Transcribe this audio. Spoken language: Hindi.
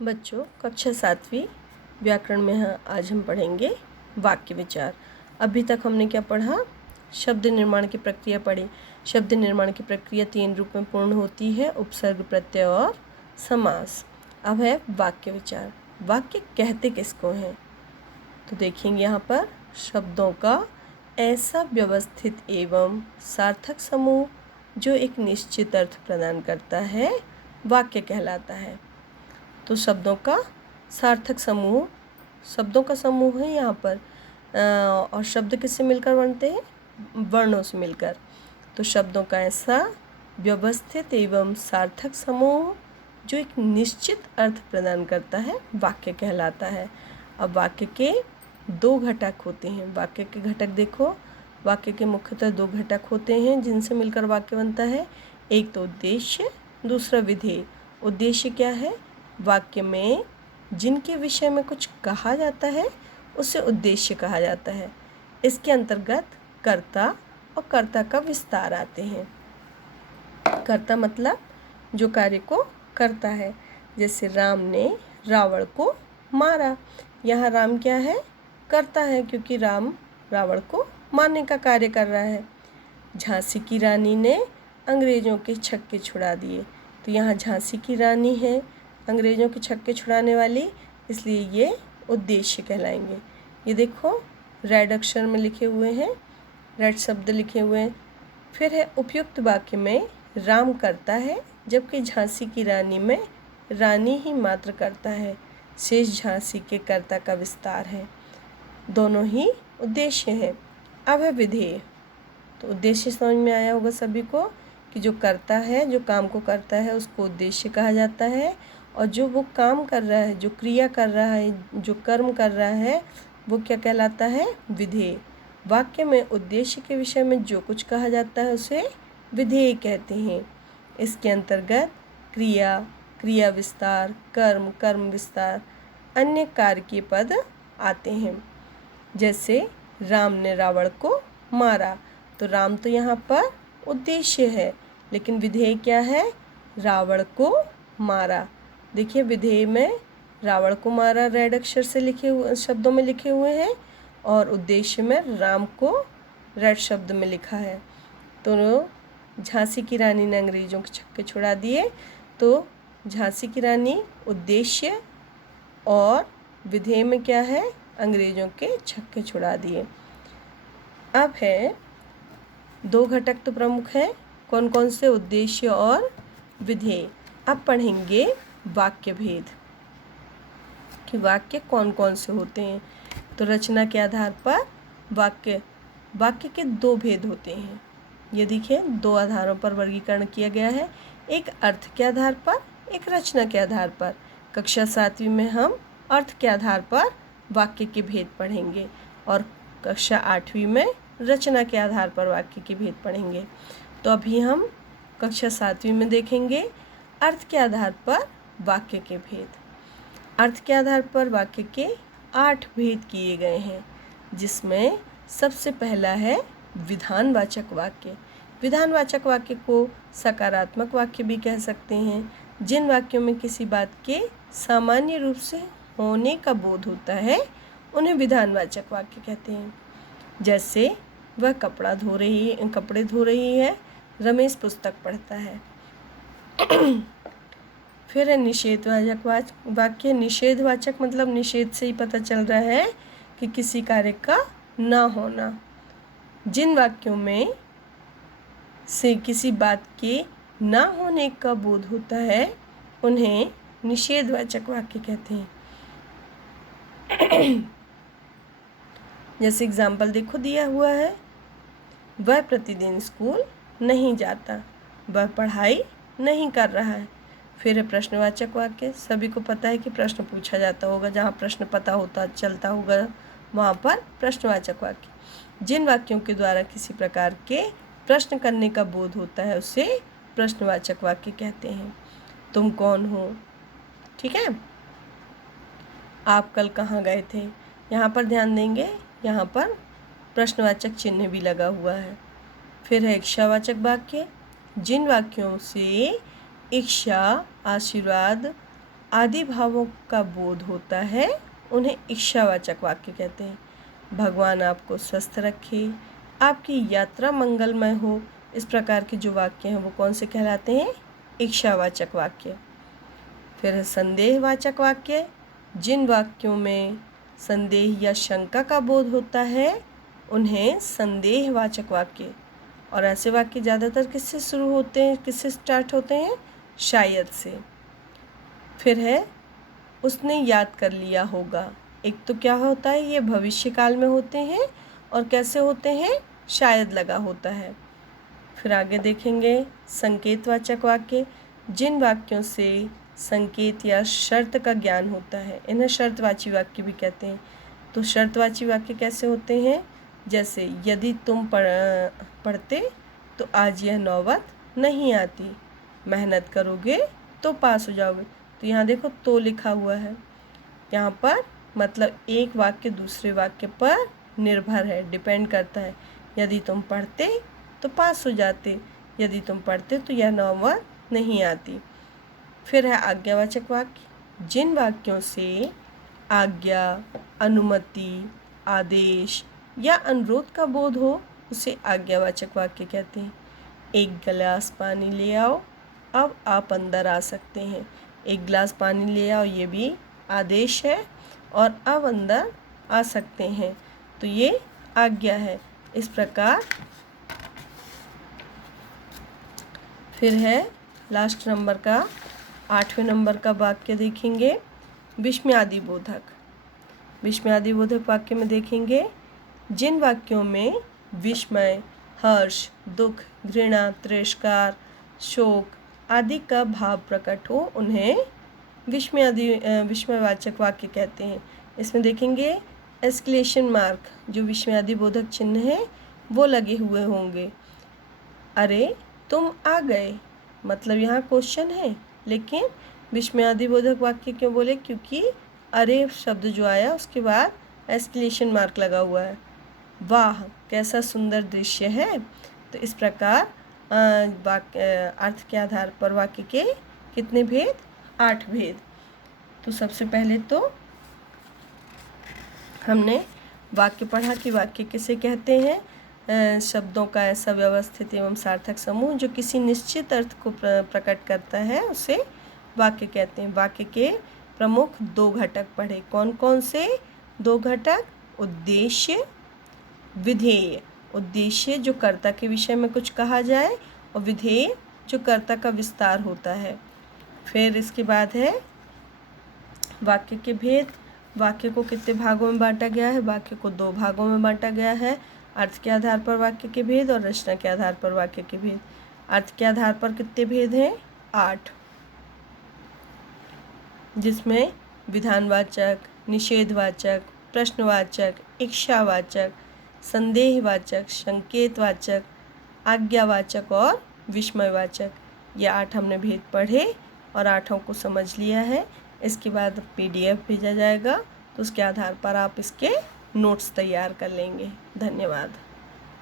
बच्चों, कक्षा 7वीं व्याकरण में आज हम पढ़ेंगे वाक्य विचार। अभी तक हमने क्या पढ़ा? शब्द निर्माण की प्रक्रिया पढ़ी। शब्द निर्माण की प्रक्रिया 3 रूप में पूर्ण होती है: उपसर्ग, प्रत्यय और समास। अब है वाक्य विचार। वाक्य कहते किसको हैं? तो देखेंगे यहाँ पर शब्दों का ऐसा व्यवस्थित एवं सार्थक समूह जो एक निश्चित अर्थ प्रदान करता है, वाक्य कहलाता है। तो शब्दों का सार्थक समूह, शब्दों का समूह है यहाँ पर। और शब्द किससे मिलकर बनते हैं? वर्णों से मिलकर। तो शब्दों का ऐसा व्यवस्थित एवं सार्थक समूह जो एक निश्चित अर्थ प्रदान करता है, वाक्य कहलाता है। अब वाक्य के 2 घटक होते हैं। वाक्य के घटक देखो, वाक्य के मुख्यतः 2 घटक होते हैं जिनसे मिलकर वाक्य बनता है। एक तो उद्देश्य, दूसरा विधेय। उद्देश्य क्या है? वाक्य में जिनके विषय में कुछ कहा जाता है उसे उद्देश्य कहा जाता है। इसके अंतर्गत कर्ता और कर्ता का विस्तार आते हैं। कर्ता मतलब जो कार्य को करता है। जैसे राम ने रावण को मारा। यहाँ राम क्या है? करता है, क्योंकि राम रावण को मारने का कार्य कर रहा है। झांसी की रानी ने अंग्रेज़ों के छक्के छुड़ा दिए। तो यहाँ झांसी की रानी है अंग्रेज़ों के छक्के छुड़ाने वाली, इसलिए ये उद्देश्य कहलाएंगे। ये देखो रेड अक्षर में लिखे हुए हैं, रेड शब्द लिखे हुए हैं। फिर है उपयुक्त वाक्य में राम करता है, जबकि झांसी की रानी में रानी ही मात्र करता है। शेष झांसी के कर्ता का विस्तार है। दोनों ही उद्देश्य हैं। अब है विधेय। तो उद्देश्य समझ में आया होगा सभी को कि जो करता है, जो काम को करता है, उसको उद्देश्य कहा जाता है। और जो वो काम कर रहा है, जो क्रिया कर रहा है, जो कर्म कर रहा है, वो क्या कहलाता है? विधेय। वाक्य में उद्देश्य के विषय में जो कुछ कहा जाता है उसे विधेय कहते हैं। इसके अंतर्गत क्रिया, क्रिया विस्तार, कर्म, कर्म विस्तार, अन्य कार्य पद आते हैं। जैसे राम ने रावण को मारा। तो राम तो यहाँ पर उद्देश्य है, लेकिन विधेय क्या है? रावण को मारा। देखिए विधेय में रावण को मारा रेड अक्षर से लिखे हुए शब्दों में लिखे हुए हैं, और उद्देश्य में राम को रेड शब्द में लिखा है। तो झांसी की रानी ने अंग्रेज़ों के छक्के छुड़ा दिए। तो झांसी की रानी उद्देश्य और विधेय में क्या है? अंग्रेज़ों के छक्के छुड़ा दिए। अब है 2 घटक तो प्रमुख हैं। कौन कौन से? उद्देश्य और विधेय। अब पढ़ेंगे वाक्य भेद कि वाक्य कौन कौन से होते हैं। तो रचना के आधार पर वाक्य के 2 भेद होते हैं। ये देखिए 2 आधारों पर वर्गीकरण किया गया है। एक अर्थ के आधार पर, एक रचना के आधार पर। कक्षा 7वीं में हम अर्थ के आधार पर वाक्य के भेद पढ़ेंगे और कक्षा 8वीं में रचना के आधार पर वाक्य के भेद पढ़ेंगे। तो अभी हम कक्षा 7वीं में देखेंगे अर्थ के आधार पर वाक्य के भेद। अर्थ के आधार पर वाक्य के 8 भेद किए गए हैं, जिसमें सबसे पहला है विधानवाचक वाक्य। विधानवाचक वाक्य को सकारात्मक वाक्य भी कह सकते हैं। जिन वाक्यों में किसी बात के सामान्य रूप से होने का बोध होता है उन्हें विधानवाचक वाक्य कहते हैं। जैसे वह कपड़े धो रही है, रमेश पुस्तक पढ़ता है। फिर है निषेधवाचक वाक्य। निषेधवाचक मतलब निषेध से ही पता चल रहा है कि किसी कार्य का ना होना। जिन वाक्यों में से किसी बात के ना होने का बोध होता है उन्हें निषेधवाचक वाक्य कहते हैं। जैसे एग्जाम्पल देखो दिया हुआ है, वह प्रतिदिन स्कूल नहीं जाता, वह पढ़ाई नहीं कर रहा है। फिर है प्रश्नवाचक वाक्य। सभी को पता है कि प्रश्न पूछा जाता होगा, जहाँ प्रश्न पता होता चलता होगा वहाँ पर प्रश्नवाचक वाक्य। जिन वाक्यों के द्वारा किसी प्रकार के प्रश्न करने का बोध होता है उसे प्रश्नवाचक वाक्य कहते हैं। तुम कौन हो? ठीक है। आप कल कहाँ गए थे? यहाँ पर ध्यान देंगे, यहाँ पर प्रश्नवाचक चिन्ह भी लगा हुआ है। फिर है इच्छावाचक वाक्य। जिन वाक्यों से इच्छा, आशीर्वाद आदि भावों का बोध होता है उन्हें इच्छावाचक वाक्य कहते हैं। भगवान आपको स्वस्थ रखे, आपकी यात्रा मंगलमय हो, इस प्रकार के जो वाक्य हैं वो कौन से कहलाते हैं? इच्छावाचक वाक्य। फिर है संदेहवाचक वाक्य। जिन वाक्यों में संदेह या शंका का बोध होता है उन्हें संदेहवाचक वाक्य। और ऐसे वाक्य ज़्यादातर किससे शुरू होते हैं, किससे स्टार्ट होते हैं? शायद से। फिर है उसने याद कर लिया होगा। एक तो क्या होता है, ये भविष्य काल में होते हैं और कैसे होते हैं? शायद लगा होता है। फिर आगे देखेंगे संकेतवाचक वाक्य। जिन वाक्यों से संकेत या शर्त का ज्ञान होता है इन्हें शर्तवाची वाक्य भी कहते हैं। तो शर्तवाची वाक्य कैसे होते हैं? जैसे यदि तुम पढ़ते तो आज यह नौबत नहीं आती, मेहनत करोगे तो पास हो जाओगे। तो यहाँ देखो तो लिखा हुआ है, यहाँ पर मतलब एक वाक्य दूसरे वाक्य पर निर्भर है, डिपेंड करता है। यदि तुम पढ़ते तो पास हो जाते, यदि तुम पढ़ते तो यह नौबत नहीं आती। फिर है आज्ञावाचक वाक्य। जिन वाक्यों से आज्ञा, अनुमति, आदेश या अनुरोध का बोध हो उसे आज्ञावाचक वाक्य कहते हैं। एक गिलास पानी ले आओ, अब आप अंदर आ सकते हैं। एक गिलास पानी ले आओ ये भी आदेश है और अब अंदर आ सकते हैं, तो ये आज्ञा है। इस प्रकार फिर है लास्ट नंबर का 8वें नंबर का वाक्य देखेंगे विस्मयादिबोधक। विस्मयादिबोधक वाक्य में देखेंगे जिन वाक्यों में विस्मय, हर्ष, दुख, घृणा, तिरस्कार, शोक आदि का भाव प्रकट हो उन्हें विस्मयवाचक वाक्य कहते हैं। इसमें देखेंगे एक्सक्लेमेशन मार्क, जो विस्मयादिबोधक चिन्ह है वो लगे हुए होंगे। अरे तुम आ गए, मतलब यहाँ क्वेश्चन है, लेकिन विस्मयादिबोधक वाक्य क्यों बोले? क्योंकि अरे शब्द जो आया उसके बाद एक्सक्लेमेशन मार्क लगा हुआ है। वाह कैसा सुंदर दृश्य है। तो इस प्रकार अर्थ के आधार पर वाक्य के कितने भेद? 8 भेद। तो सबसे पहले तो हमने वाक्य पढ़ा कि वाक्य किसे कहते हैं? शब्दों का ऐसा व्यवस्थित एवं सार्थक समूह जो किसी निश्चित अर्थ को प्रकट करता है उसे वाक्य कहते हैं। वाक्य के प्रमुख 2 घटक पढ़े। कौन कौन से 2 घटक? उद्देश्य, विधेय। उद्देश्य जो कर्ता के विषय में कुछ कहा जाए और विधेय जो कर्ता का विस्तार होता है। फिर इसके बाद है वाक्य के भेद। वाक्य को कितने भागों में बांटा गया है? वाक्य को 2 भागों में बांटा गया है, अर्थ के आधार पर वाक्य के भेद और रचना के आधार पर वाक्य के भेद। अर्थ के आधार पर कितने भेद हैं? 8, जिसमें विधानवाचक, निषेधवाचक, प्रश्नवाचक, इच्छावाचक, संदेहवाचक, संकेतवाचक, आज्ञावाचक और विस्मयवाचक, ये 8 हमने भेद पढ़े और 8 को समझ लिया है। इसके बाद PDF भेजा जाएगा, तो उसके आधार पर आप इसके नोट्स तैयार कर लेंगे। धन्यवाद।